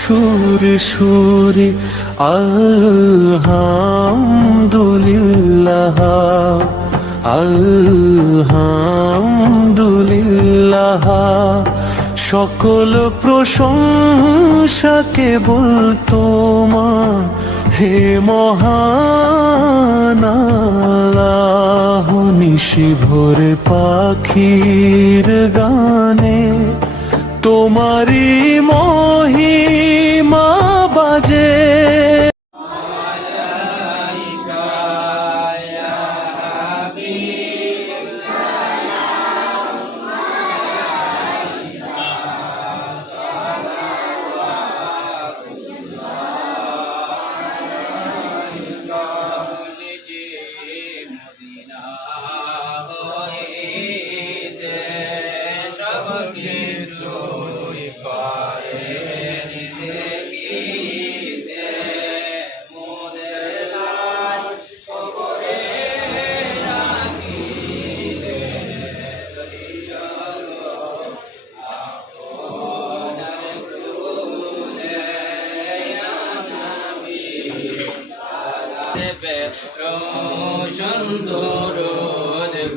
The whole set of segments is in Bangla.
সুরে সুরে আলহামদুলিল্লাহ আলহামদুলিল্লাহ। সকল প্রশংসা কেবল তোমার, হে মহান আল্লাহ। নিশি ভোরে পাখির গানে তোমারি মহিমা বাজে। সুন্দর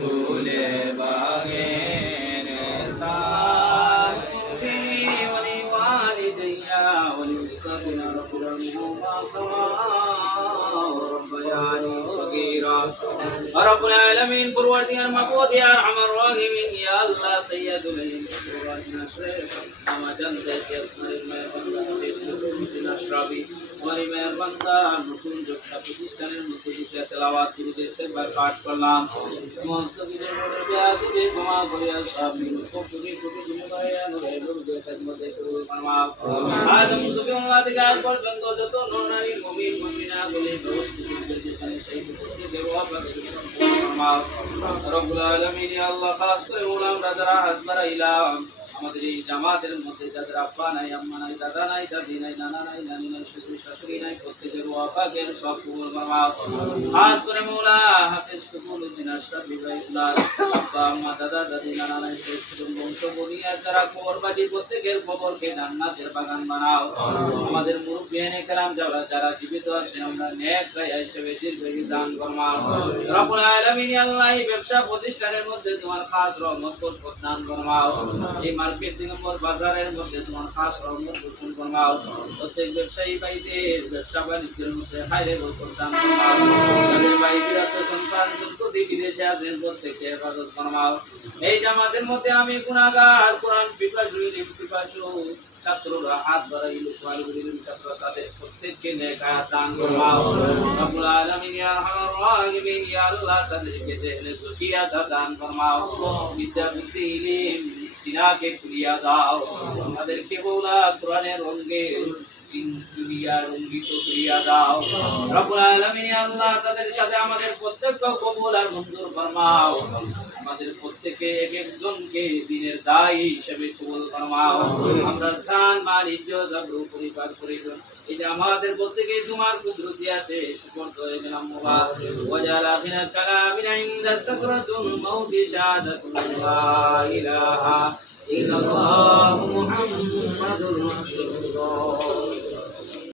গুলে বাগে رب العالمين پروردگار معبود یا ارحم الراحمین یا اللہ سید العالمین اما جنت اشرابی ہماری مہرباندہ নতুন যোদ্ধা প্রতিষ্ঠানের মধ্যে বিষয় তেলাওয়াত করে ইস্তেগফার পাঠ করলাম। মুস্তাকিদের বড় বিয়াদে ক্ষমা করিয়া সব কোটি কোটি গুনাহগার নূরে নূরে খিদমতে কবুল ফরমাও। আদম সুবহানাল্লাহ থেকে আজ পর্যন্ত যত নরনারী মুমিন মুমিনা বলে যেখানে সেই প্রত্যেকের ওয়াফাতে ফরমাও। রব্বুল আলামিন ইয়া আল্লাহ খাস করে ওলামা যারা হাত বাড়াইলাম আমাদের এই জামাতের মধ্যে যাদের আব্বা নাই, আম্মা নাই, দাদা নাই, দাদি নাই, নানা নাই, নানি নাই, শ্বশুর শাশুড়ি নাই, প্রত্যেকের ওয়াফাকের সব কবুল ফরমাও। খাস করে মওলা হাফেজ ফজলুদ্দিন আশরাফি ভাইউল্লাহ আব্বা আম্মা দাদা দাদি নানা নাই, শ্বশুর বংশ বনিয়া যারা কবরবাসী প্রত্যেকের কবরকে জান্নাতের বাগান বানাও। আমাদের মুরব্বিয়ানে কেরাম যারা জীবিত আছেন আমরা নেক ছায়া হিসেবে দীর্ঘায়ু দান ফরমাও। রব্বুল আলামিন আল্লাহ এই ব্যবসা প্রতিষ্ঠানের মধ্যে তোমার খাস রহমত বরকত দান ফরমাও। এই মার্কেট নম্বর বাজারের মধ্যে তোমার খাস রহমত বর্ষণ ফরমাও। প্রত্যেক ব্যবসায়ী ভাইদের ব্যবসা বাণিজ্যের মধ্যে খায়রে বরকত দান ফরমাও। যাদের ভাই বিরাট সন্তান সন্ততি বিদেশে আছেন প্রত্যেককে হেফাজত ফরমাও। এই জামাতের মধ্যে আমি গুনাহগার কোরআন পিপাসু ইলম পিপাসু ছাত্ররা হাত বাড়াইল কোরআনের ছাত্র তাদের প্রত্যেককে নেক হায়াত দান ফরমাও। রব্বুল আলামিন ইয়া আরহামার রাহিমিন ইয়া আল্লাহ তাদেরকে দেহলে যকিয়াত দান ফরমাও। বিদ্যা বুদ্ধি ইলম সিনাকে খুলিয়া দাও। আমাদেরকে মওলা কোরআনের রঙে দুনিয়া রঙ্গিত করিয়া দাও। রব্বুল আলামিন আল্লাহ তাদের সাথে আমাদের প্রত্যেককে কবুল আর মঞ্জুর ফরমাও। আমাদের প্রত্যেককে এক একজনকে দিনের দায়ী হিসেবে কবুল ফরমাও। আমরা জান মাল ইজ্জত আবরু পরিবার পরিজন এই যে আমাদের প্রত্যেকে তোমার কুদরতিয়াতে সুপর্দ হয়ে গেলাম মওলা। ওয়াজাল আখিরা কালামিনা ইনদা সাকরাতুল মাউত শাহাদাতুল লা ইলাহা ইল্লাল্লাহু মুহাম্মাদুর রাসূলুল্লাহ।